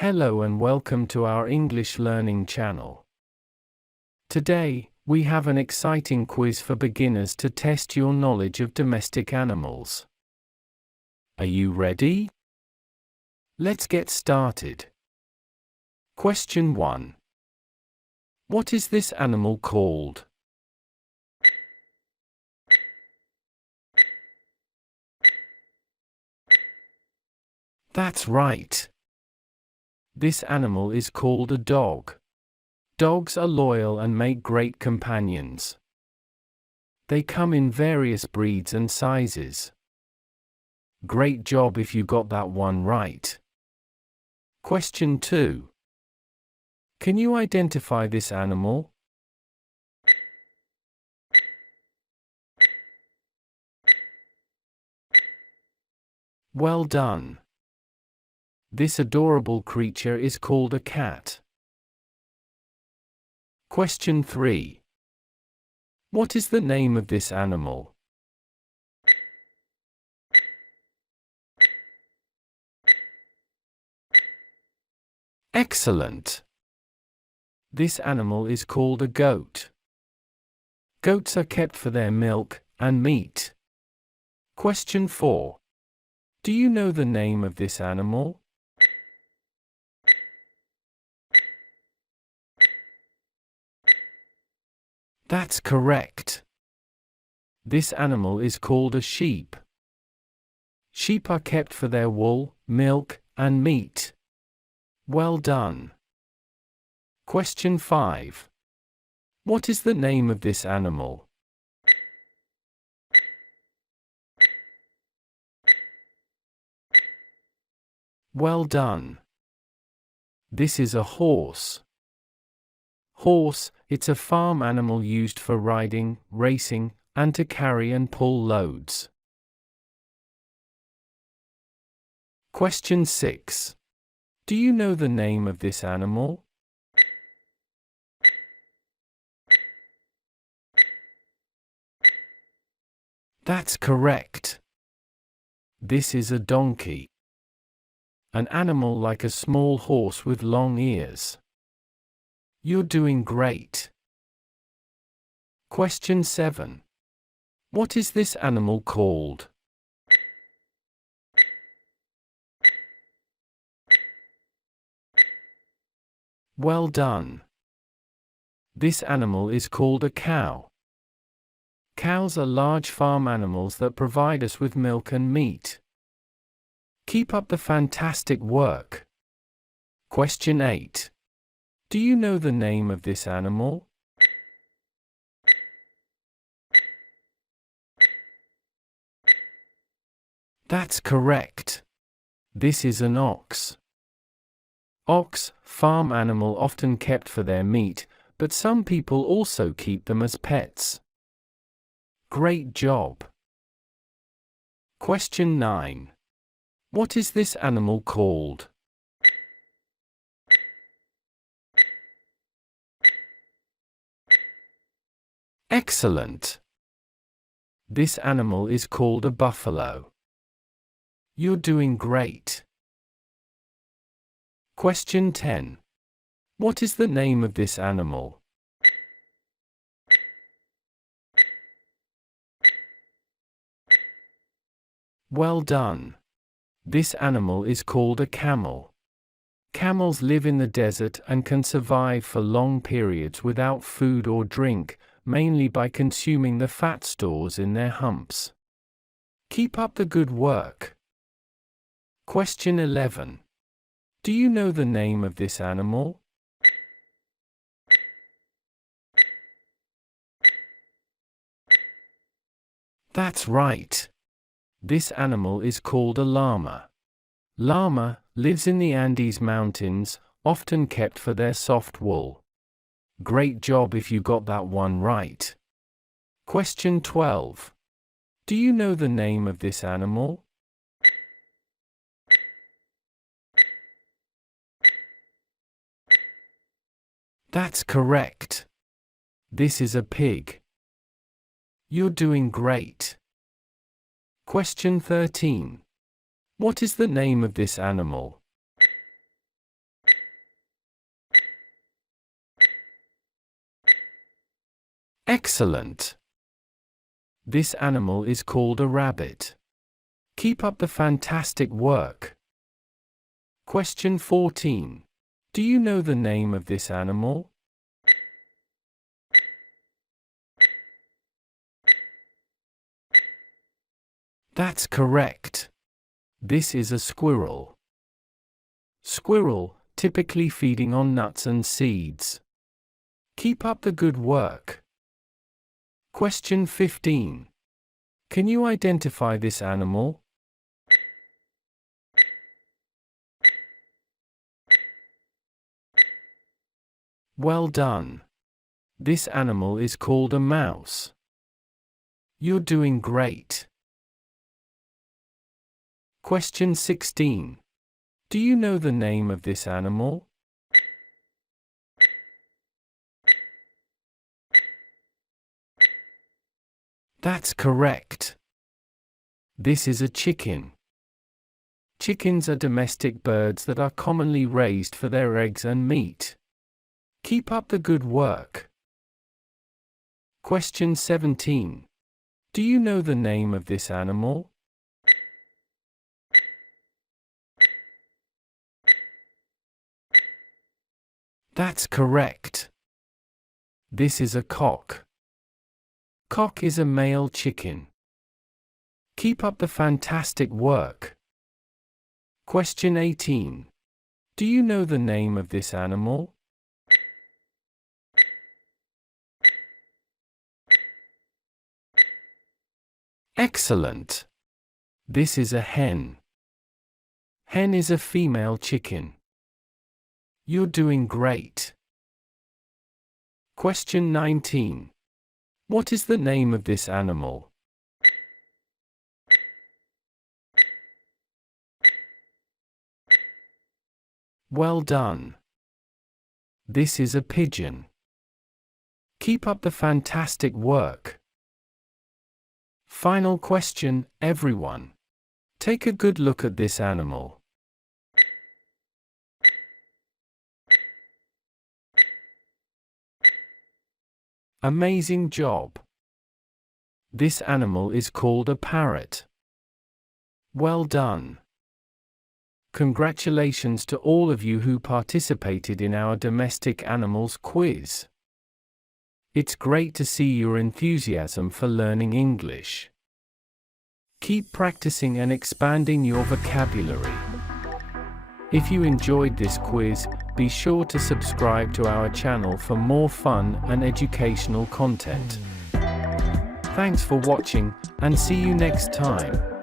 Hello and welcome to our English learning channel. Today, we have an exciting quiz for beginners to test your knowledge of domestic animals. Are you ready? Let's get started. Question 1. What is this animal called? That's right. This animal is called a dog. Dogs are loyal and make great companions. They come in various breeds and sizes. Great job if you got that one right. Question 2. Can you identify this animal? Well done. This adorable creature is called a cat. Question 3. What is the name of this animal? Excellent. This animal is called a goat. Goats are kept for their milk and meat. Question 4. Do you know the name of this animal? That's correct. This animal is called a sheep. Sheep are kept for their wool, milk, and meat. Well done. Question 5. What is the name of this animal? Well done. This is a horse. Horse, it's a farm animal used for riding, racing, and to carry and pull loads. Question 6. Do you know the name of this animal? That's correct. This is a donkey. An animal like a small horse with long ears. You're doing great. Question 7. What is this animal called? Well done. This animal is called a cow. Cows are large farm animals that provide us with milk and meat. Keep up the fantastic work. Question 8. Do you know the name of this animal? That's correct. This is an ox. Ox, farm animal often kept for their meat, but some people also keep them as pets. Great job. Question 9. What is this animal called? Excellent. This animal is called a buffalo. You're doing great. Question 10. What is the name of this animal? Well done. This animal is called a camel. Camels live in the desert and can survive for long periods without food or drink, mainly by consuming the fat stores in their humps. Keep up the good work. Question 11. Do you know the name of this animal? That's right. This animal is called a llama. Llama lives in the Andes Mountains, often kept for their soft wool. Great job if you got that one right. Question 12. Do you know the name of this animal? That's correct. This is a pig. You're doing great. Question 13. What is the name of this animal? Excellent. This animal is called a rabbit. Keep up the fantastic work. Question 14. Do you know the name of this animal? That's correct. This is a squirrel. Squirrel, typically feeding on nuts and seeds. Keep up the good work. Question 15. Can you identify this animal? Well done. This animal is called a mouse. You're doing great. Question 16. Do you know the name of this animal? That's correct. This is a chicken. Chickens are domestic birds that are commonly raised for their eggs and meat. Keep up the good work. Question 17. Do you know the name of this animal? That's correct. This is a cock. Cock is a male chicken. Keep up the fantastic work. Question 18. Do you know the name of this animal? Excellent. This is a hen. Hen is a female chicken. You're doing great. Question 19. What is the name of this animal? Well done. This is a pigeon. Keep up the fantastic work. Final question, everyone. Take a good look at this animal. Amazing job. This animal is called a parrot. Well done. Congratulations to all of you who participated in our domestic animals quiz. It's great to see your enthusiasm for learning English. Keep practicing and expanding your vocabulary. If you enjoyed this quiz, be sure to subscribe to our channel for more fun and educational content. Thanks for watching, and see you next time.